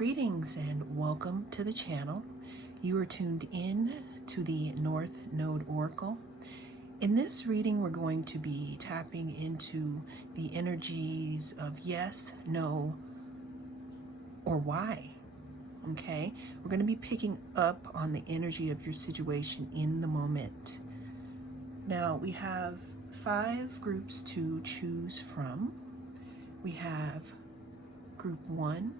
Greetings and welcome to the channel. You are tuned in to the North Node Oracle. In this reading, we're going to be tapping into the energies of yes, no, or why. Okay? We're going to be picking up on the energy of your situation in the moment. Now, we have 5 groups to choose from. We have group 1,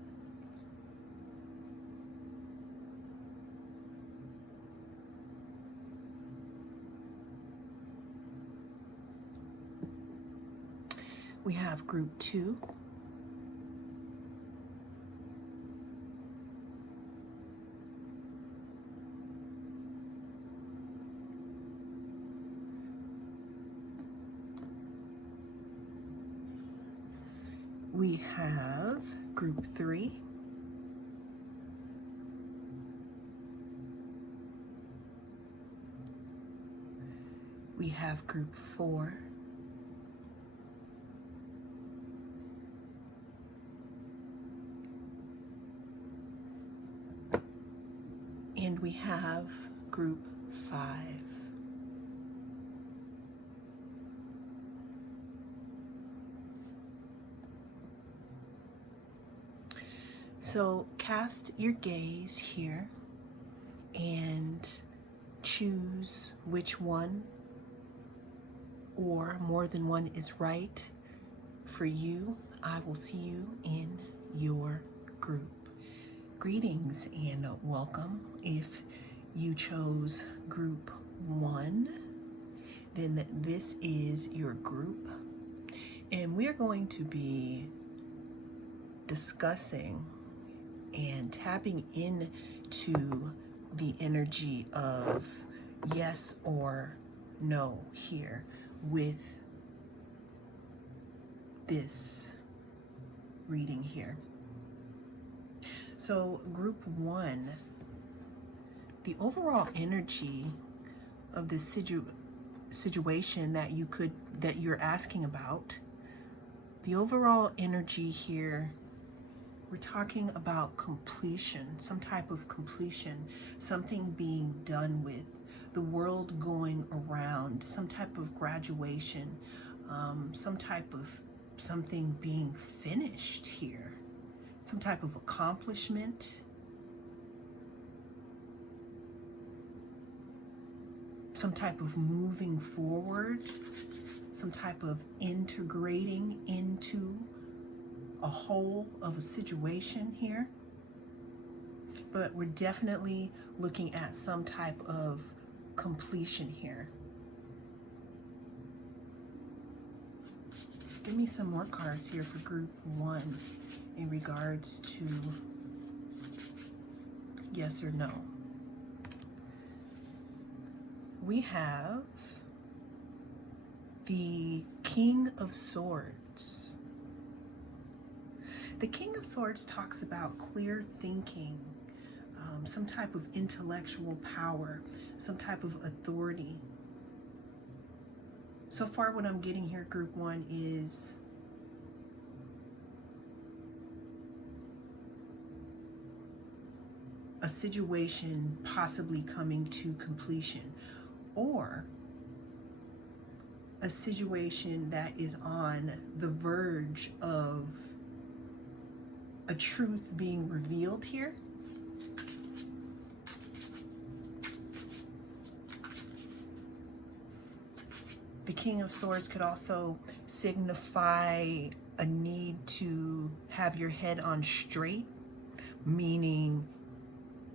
we have group 2, we have group 3, we have group 4, and we have group 5. So cast your gaze here and choose which one or more than one is right for you. I will see you in your group. Greetings and welcome. If you chose group 1, then this is your group. And we're going to be discussing and tapping into the energy of yes or no here with this reading here. So group 1, the overall energy of this situation that you're asking about, the overall energy here, we're talking about completion, some type of completion, something being done with, the world going around, some type of graduation, some type of something being finished here, some type of accomplishment, some type of moving forward, some type of integrating into a whole of a situation here. But we're definitely looking at some type of completion here. Give me some more cards here for group 1 in regards to yes or no. We have the King of Swords. The King of Swords talks about clear thinking, some type of intellectual power, some type of authority. So far what I'm getting here, group 1, is a situation possibly coming to completion, or a situation that is on the verge of a truth being revealed here. The King of Swords could also signify a need to have your head on straight, meaning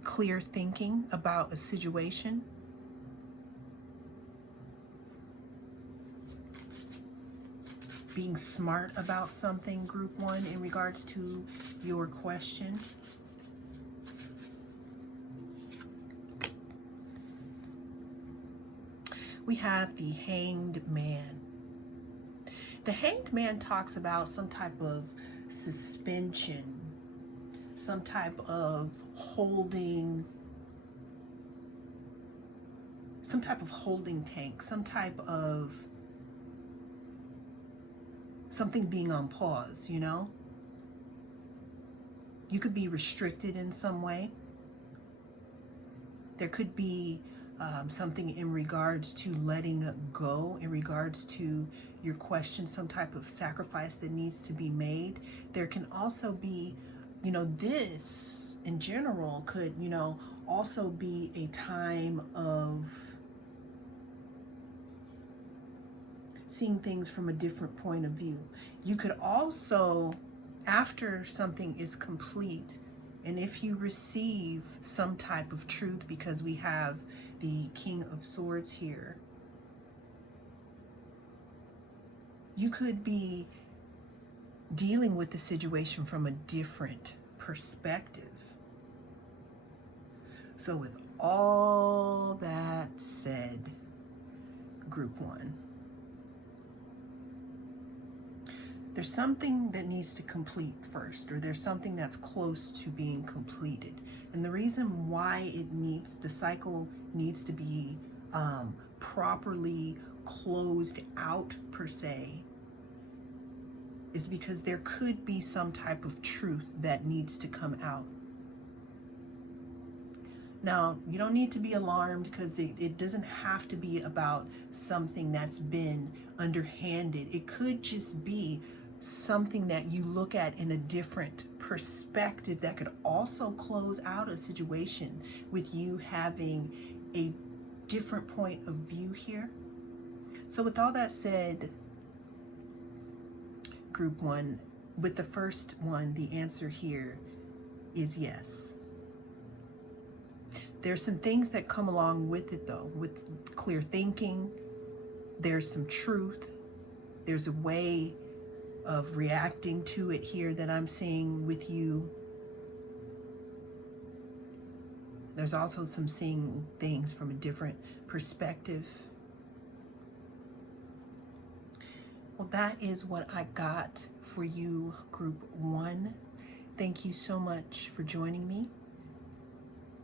clear thinking about a situation. Being smart about something, group 1, in regards to your question. We have the Hanged Man. The Hanged Man talks about some type of suspension, some type of holding tank, some type of something being on pause, you know? You could be restricted in some way. There could be something in regards to letting go, in regards to your question, some type of sacrifice that needs to be made. There can also be, this in general could, also be a time of seeing things from a different point of view. You could also, after something is complete, and if you receive some type of truth, because we have the King of Swords here, you could be dealing with the situation from a different perspective. So with all that said, Group 1, there's something that needs to complete first, or there's something that's close to being completed. And the reason why the cycle needs to be properly closed out per se, is because there could be some type of truth that needs to come out. Now, you don't need to be alarmed, because it doesn't have to be about something that's been underhanded. It could just be something that you look at in a different perspective that could also close out a situation with you having a different point of view here. So with all that said, Group 1, with the first one, the answer here is yes. There's some things that come along with it though, with clear thinking. There's some truth. There's a way of reacting to it here that I'm seeing with you. There's also some seeing things from a different perspective. Well, that is what I got for you, Group 1. Thank you so much for joining me.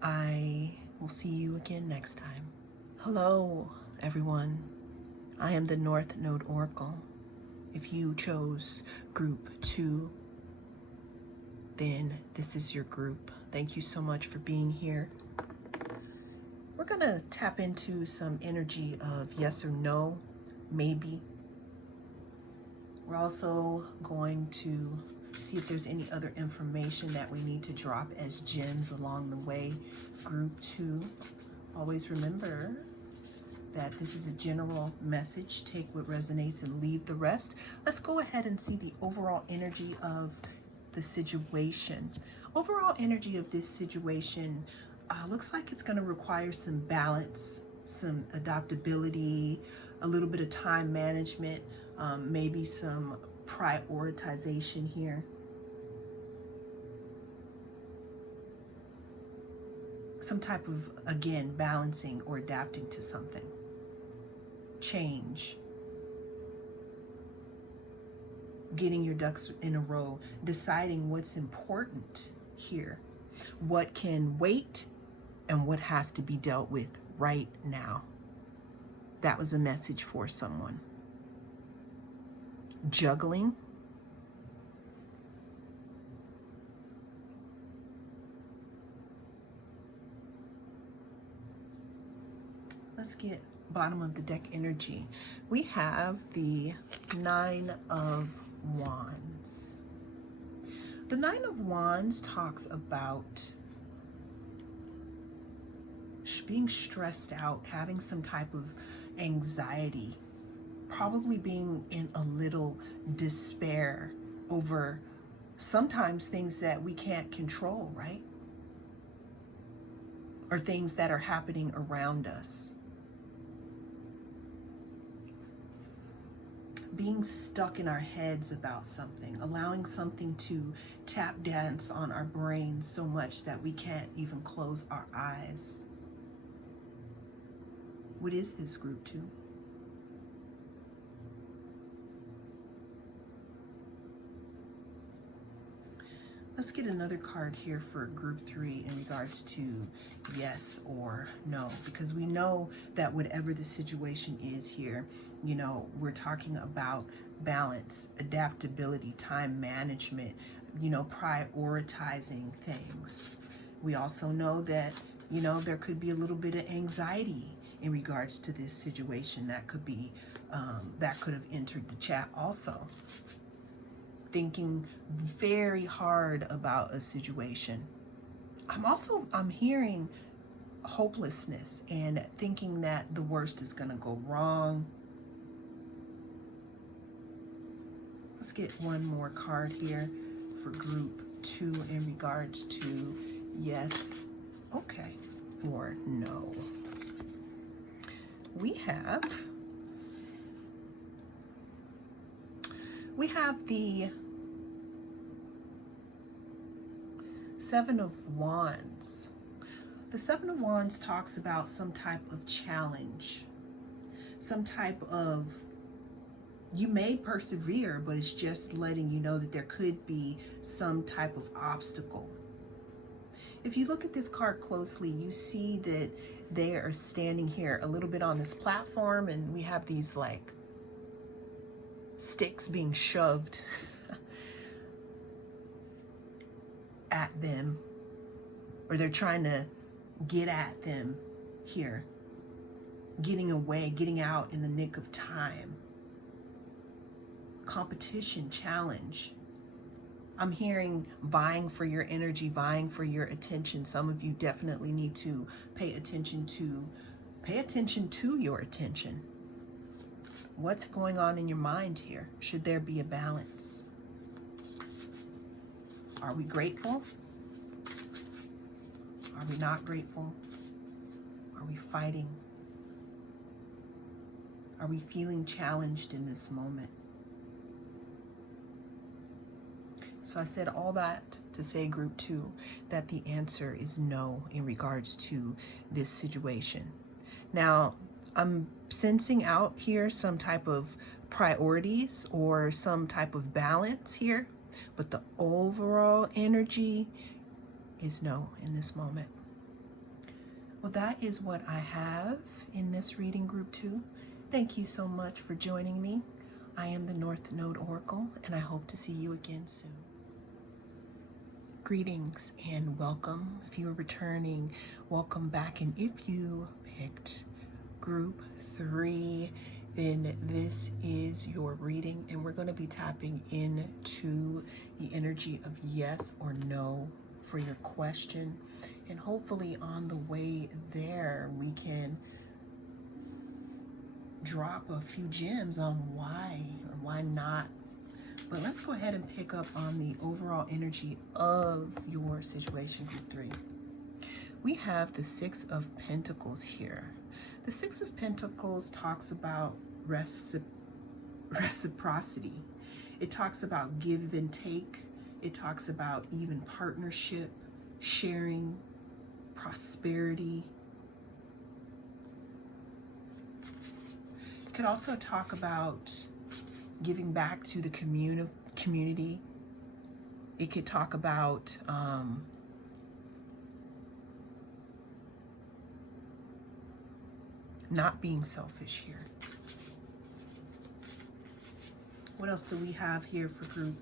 I will see you again next time. Hello, everyone. I am the North Node Oracle. If you chose Group 2, then this is your group. Thank you so much for being here. We're going to tap into some energy of yes or no, maybe. We're also going to see if there's any other information that we need to drop as gems along the way. Group 2, always remember that this is a general message. Take what resonates and leave the rest. Let's go ahead and see the overall energy of the situation. Overall energy of this situation looks like it's going to require some balance, some adaptability, a little bit of time management, maybe some prioritization here. Some type of, again, balancing or adapting to something. Change. Getting your ducks in a row. Deciding what's important here. What can wait and what has to be dealt with right now. That was a message for someone. Juggling. Let's get bottom of the deck energy. We have the 9 of Wands. The 9 of Wands talks about being stressed out, having some type of anxiety, probably being in a little despair over sometimes things that we can't control, right? Or things that are happening around us. Being stuck in our heads about something, allowing something to tap dance on our brains so much that we can't even close our eyes. What is this, Group 2? Let's get another card here for Group 3 in regards to yes or no, because we know that whatever the situation is here, we're talking about balance, adaptability, time management, prioritizing things. We also know that, there could be a little bit of anxiety in regards to this situation that could have entered the chat also. Thinking very hard about a situation. I'm hearing hopelessness and thinking that the worst is going to go wrong. Let's get one more card here for group 2 in regards to yes, okay, or no. We have the Seven of Wands. The Seven of Wands talks about some type of challenge, some type of, you may persevere, but it's just letting you know that there could be some type of obstacle. If you look at this card closely, you see that they are standing here a little bit on this platform, and we have these like sticks being shoved at them, or they're trying to get at them here, getting away, getting out in the nick of time. Competition, challenge. I'm hearing vying for your energy, vying for your attention. Some of you definitely need to pay attention to your attention. What's going on in your mind here? Should there be a balance? Are we grateful? Are we not grateful? Are we fighting? Are we feeling challenged in this moment? So I said all that to say, group 2, that the answer is no in regards to this situation. Now, I'm sensing out here some type of priorities or some type of balance here, but the overall energy is no in this moment. Well, that is what I have in this reading, group 2. Thank you so much for joining me. I am the North Node Oracle, and I hope to see you again soon. Greetings and welcome. If you are returning, welcome back. And if you picked group 3, then this is your reading, and we're going to be tapping into the energy of yes or no for your question. And hopefully on the way there, we can drop a few gems on why or why not. But let's go ahead and pick up on the overall energy of your situation, group 3. We have the Six of Pentacles here. The Six of Pentacles talks about reciprocity. It talks about give and take. It talks about even partnership, sharing, prosperity. It could also talk about giving back to the community. It could talk about not being selfish here. What else do we have here for group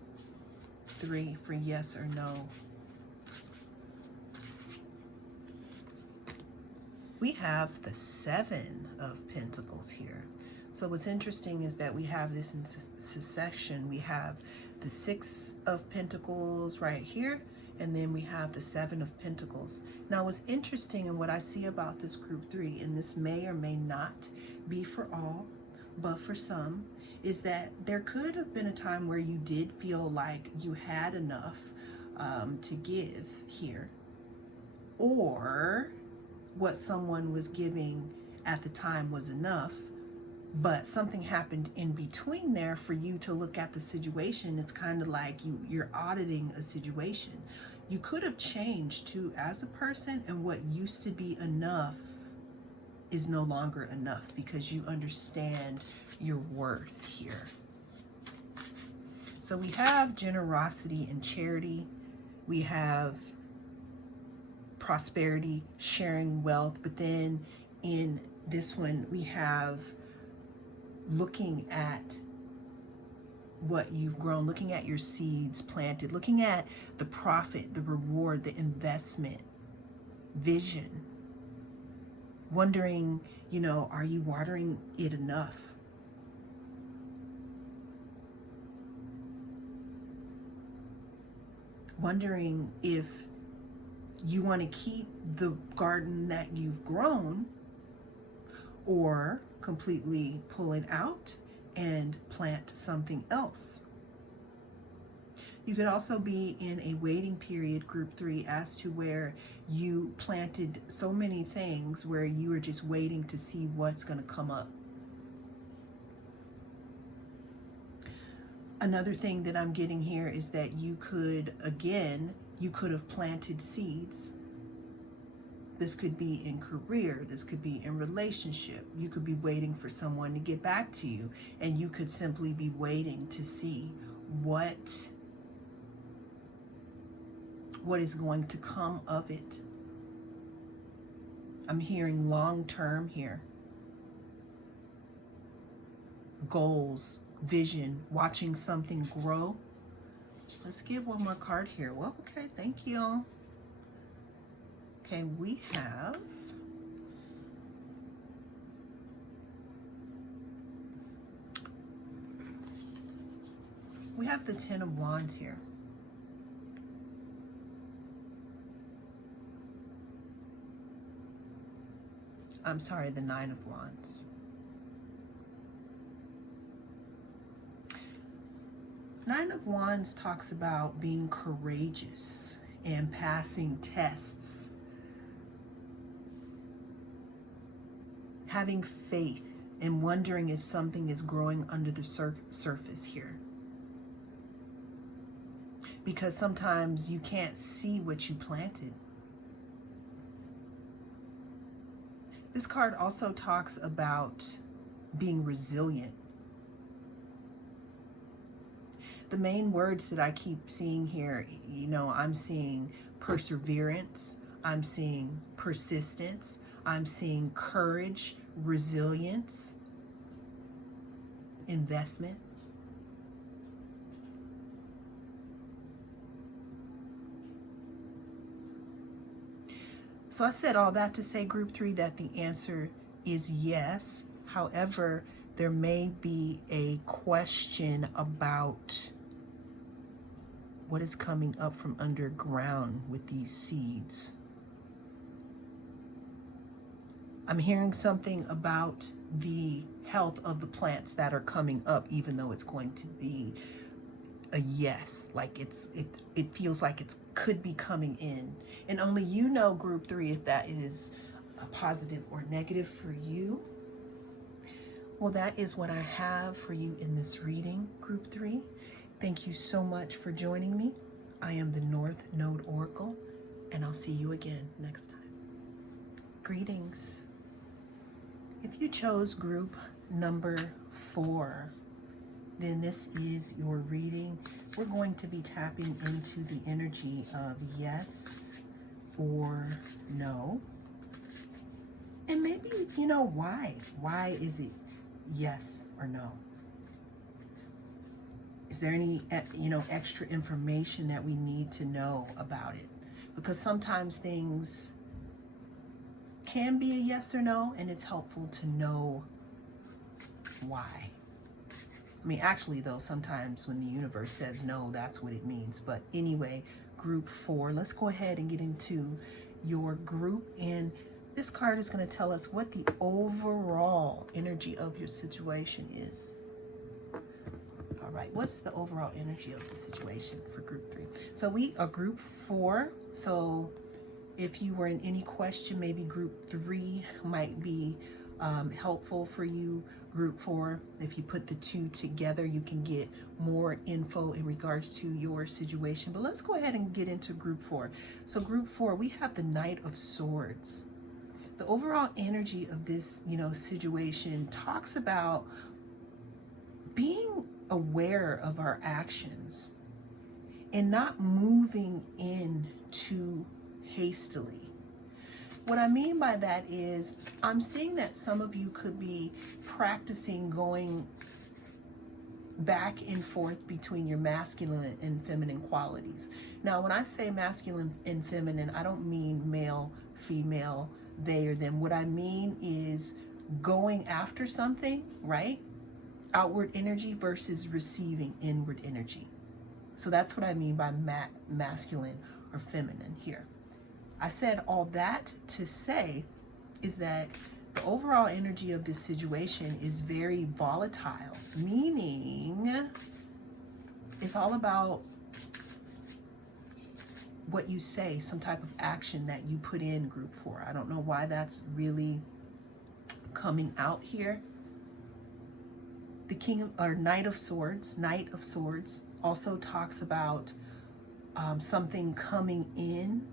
3 for yes or no? We have the Seven of Pentacles here. So what's interesting is that we have this in succession. We have the Six of Pentacles right here, and then we have the Seven of Pentacles. Now what's interesting and what I see about this group 3, and this may or may not be for all, but for some, is that there could have been a time where you did feel like you had enough to give here, or what someone was giving at the time was enough, but something happened in between there for you to look at the situation. It's kind of like you're auditing a situation. You could have changed too as a person, and what used to be enough is no longer enough because you understand your worth here. So we have generosity and charity. We have prosperity, sharing wealth, but then in this one we have looking at what you've grown, looking at your seeds planted, looking at the profit, the reward, the investment, vision, wondering, are you watering it enough? Wondering if you want to keep the garden that you've grown or completely pull it out and plant something else. You could also be in a waiting period, group 3, as to where you planted so many things where you are just waiting to see what's going to come up. Another thing that I'm getting here is that you could have planted seeds. This could be in career, this could be in relationship. You could be waiting for someone to get back to you, and you could simply be waiting to see what is going to come of it. I'm hearing long term here. Goals, vision, watching something grow. Let's get one more card here. Well, okay, thank you. Okay, we have the 10 of Wands here. I'm sorry, the 9 of Wands. Nine of Wands talks about being courageous and passing tests, having faith and wondering if something is growing under the surface here. Because sometimes you can't see what you planted. This card also talks about being resilient. The main words that I keep seeing here, I'm seeing perseverance, I'm seeing persistence, I'm seeing courage, resilience, investment. So I said all that to say, group 3, that the answer is yes. However, there may be a question about what is coming up from underground with these seeds. I'm hearing something about the health of the plants that are coming up, even though it's going to be a yes, like it feels like it could be coming in. And only you know, group 3, if that is a positive or negative for you. Well, that is what I have for you in this reading, group 3. Thank you so much for joining me. I am the North Node Oracle, and I'll see you again next time. Greetings. If you chose group number 4, then this is your reading. We're going to be tapping into the energy of yes or no. And maybe, why? Why is it yes or no? Is there any, extra information that we need to know about it? Because sometimes things can be a yes or no, and it's helpful to know why. I mean, actually, though, sometimes when the universe says no, that's what it means. But anyway, group 4, let's go ahead and get into your group. And this card is going to tell us what the overall energy of your situation is. All right, what's the overall energy of the situation for group 3? So we are group 4. So if you were in any question, maybe group 3 might be helpful for you. Group 4, if you put the 2 together, you can get more info in regards to your situation. But let's go ahead and get into group 4. So group 4, we have the Knight of Swords. The overall energy of this, situation talks about being aware of our actions and not moving in too hastily. What I mean by that is I'm seeing that some of you could be practicing going back and forth between your masculine and feminine qualities. Now, when I say masculine and feminine, I don't mean male, female, they or them. What I mean is going after something, right? Outward energy versus receiving inward energy. So that's what I mean by masculine or feminine here. I said all that to say is that the overall energy of this situation is very volatile, meaning it's all about what you say, some type of action that you put in group 4. I don't know why that's really coming out here. The King or Knight of Swords also talks about something coming in,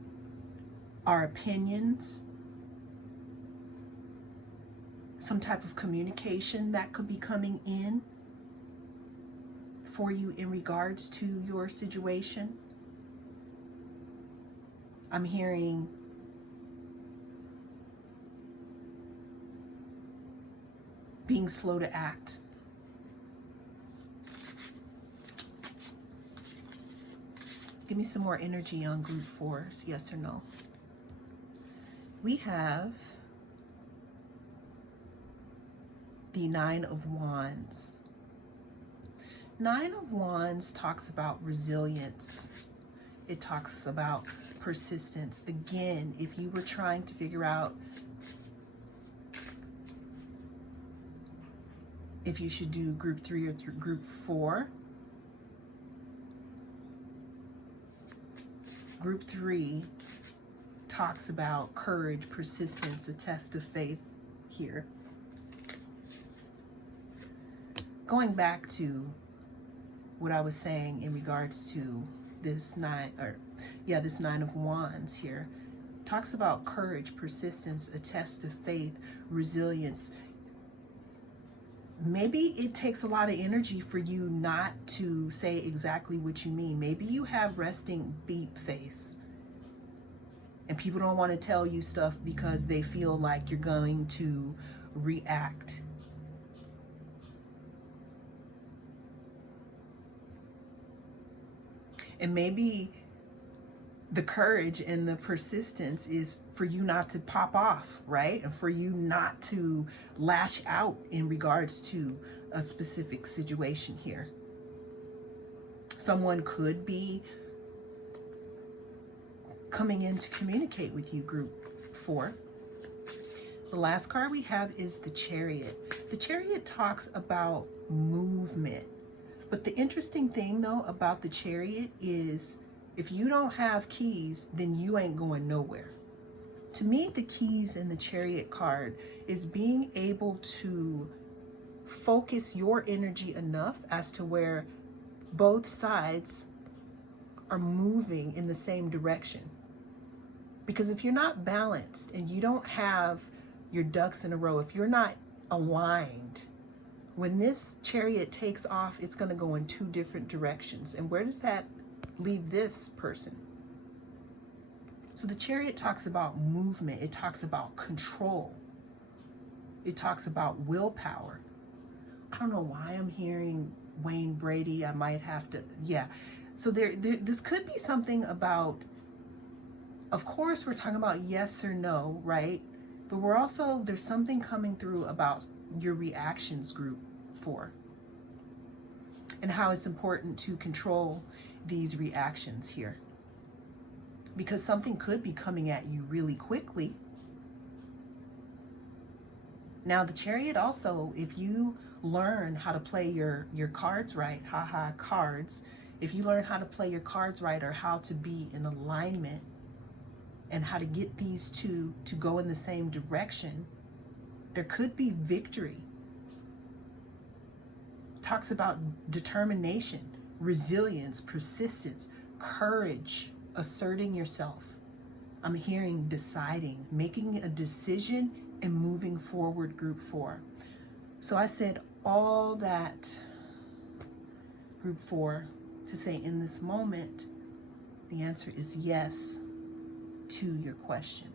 our opinions, some type of communication that could be coming in for you in regards to your situation. I'm hearing being slow to act. Give me some more energy on group 4s, yes or no. We have the 9 of Wands. 9 of Wands talks about resilience. It talks about persistence. Again, if you were trying to figure out if you should do group 3 or group 4, group 3 talks about courage, persistence, a test of faith here. Going back to what I was saying in regards to this 9 of Wands here, talks about courage, persistence, a test of faith, resilience. Maybe it takes a lot of energy for you not to say exactly what you mean. Maybe you have resting beep face and people don't want to tell you stuff because they feel like you're going to react. And maybe the courage and the persistence is for you not to pop off, right? And for you not to lash out in regards to a specific situation here. Someone could be coming in to communicate with you, group 4. The last card we have is the Chariot. The Chariot talks about movement. But the interesting thing, though, about the Chariot is if you don't have keys, then you ain't going nowhere. To me, the keys in the Chariot card is being able to focus your energy enough as to where both sides are moving in the same direction. Because if you're not balanced and you don't have your ducks in a row, if you're not aligned, when this Chariot takes off, it's going to go in 2 different directions. And where does that leave this person? So the Chariot talks about movement. It talks about control. It talks about willpower. I don't know why I'm hearing Wayne Brady. I might have to, yeah. So this could be something about, of course, we're talking about yes or no, right? But we're also, there's something coming through about your reactions, group 4, and how it's important to control these reactions here, because something could be coming at you really quickly. Now the Chariot also, if you learn how to play your cards right, cards, if you learn how to play your cards right, or how to be in alignment and how to get these two to go in the same direction, there could be victory. Talks about determination, resilience, persistence, courage, asserting yourself. I'm hearing deciding, making a decision and moving forward, group 4. So I said all that, group 4, to say in this moment, the answer is yes to your question.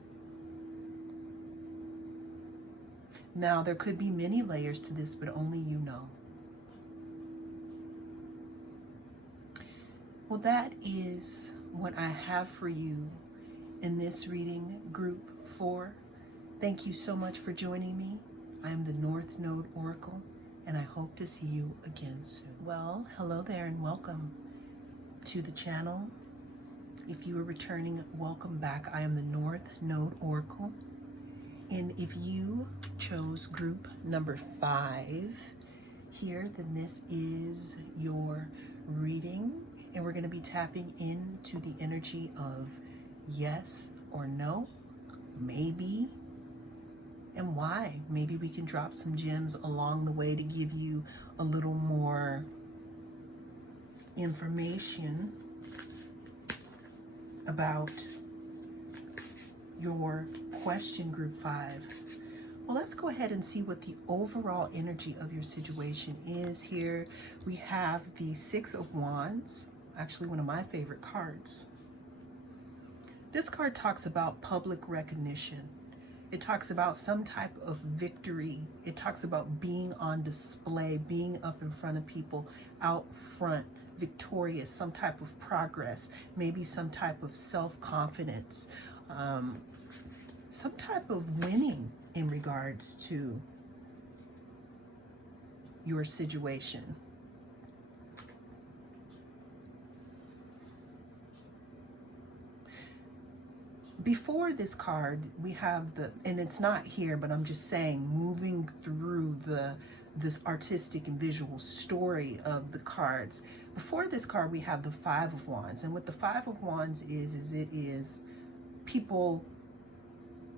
Now, there could be many layers to this, but only you know. Well, that is what I have for you in this reading, Group 4. Thank you so much for joining me. I am the North Node Oracle, and I hope to see you again soon. Well, hello there and welcome to the channel. If you are returning, welcome back. I am the North Node Oracle. And if you chose group number 5 here, then this is your reading. And we're going to be tapping into the energy of yes or no, maybe, and why. Maybe we can drop some gems along the way to give you a little more information about your question, group 5. Well, let's go ahead and see what the overall energy of your situation is here. We have the 6 of Wands, actually one of my favorite cards. This card talks about public recognition. It talks about some type of victory. It talks about being on display, being up in front of people, out front, victorious, some type of progress, maybe some type of self-confidence, some type of winning in regards to your situation. Before this card, we have and it's not here, but I'm just saying, moving through this artistic and visual story of the cards. Before this card, we have the 5 of Wands. And what the 5 of Wands is it is people,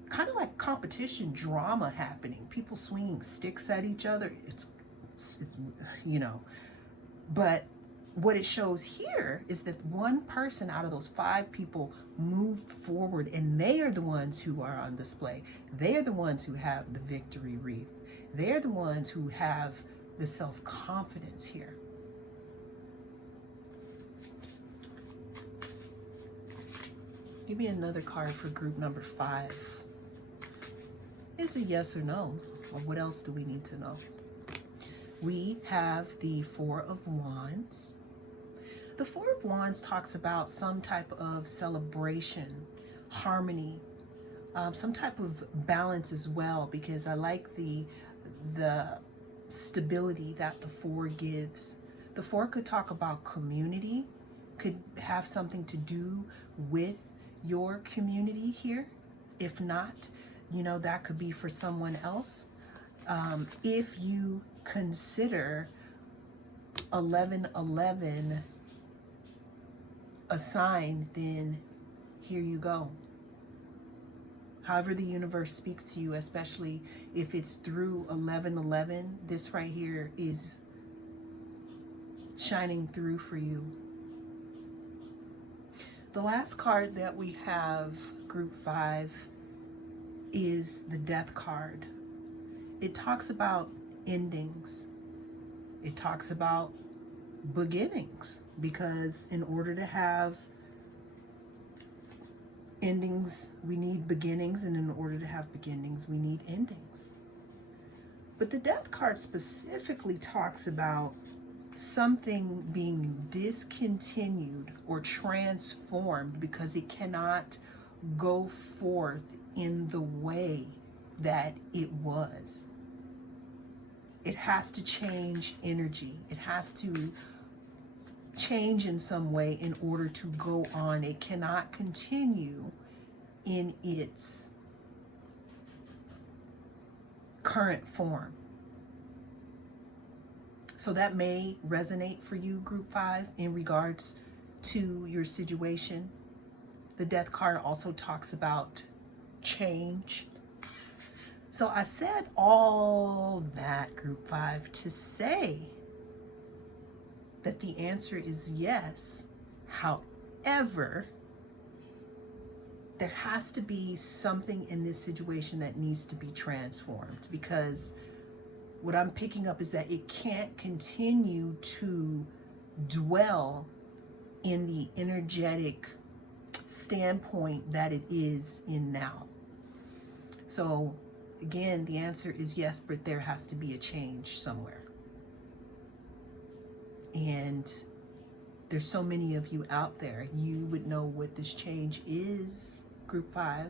kind of like competition drama happening. People swinging sticks at each other. It's you know, but what it shows here is that one person out of those 5 people moved forward, and they are the ones who are on display. They are the ones who have the victory wreath. They're the ones who have the self-confidence here. Give me another card for group number 5. Is it yes or no? Or what else do we need to know? We have the 4 of Wands. The 4 of Wands talks about some type of celebration, harmony, some type of balance as well, because I like the stability that the 4 gives. The 4 could talk about community, could have something to do with your community here. If not, you know, that could be for someone else. If you consider 1111 a sign, then here you go. However the universe speaks to you, especially if it's through 1111, this right here is shining through for you. The last card that we have, group 5, is the Death card. It talks about endings. It talks about beginnings, because in order to have endings, we need beginnings, and in order to have beginnings, we need endings. But the Death card specifically talks about something being discontinued or transformed because it cannot go forth in the way that it was. It has to change energy. It has to change in some way in order to go on. It cannot continue in its current form. So that may resonate for you, group 5, in regards to your situation. The Death card also talks about change. So I said all that, group 5, to say that the answer is yes. However, there has to be something in this situation that needs to be transformed, because what I'm picking up is that it can't continue to dwell in the energetic standpoint that it is in now. So again, the answer is yes, but there has to be a change somewhere. And there's so many of you out there, you would know what this change is, Group 5.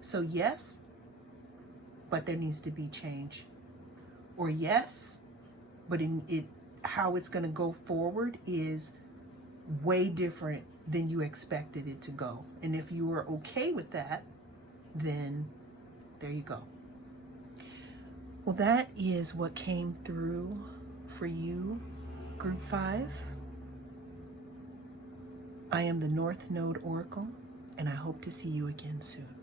So yes, but there needs to be change. Or yes, but how it's going to go forward is way different than you expected it to go. And if you are okay with that, then there you go. Well, that is what came through for you, Group 5. I am the North Node Oracle, and I hope to see you again soon.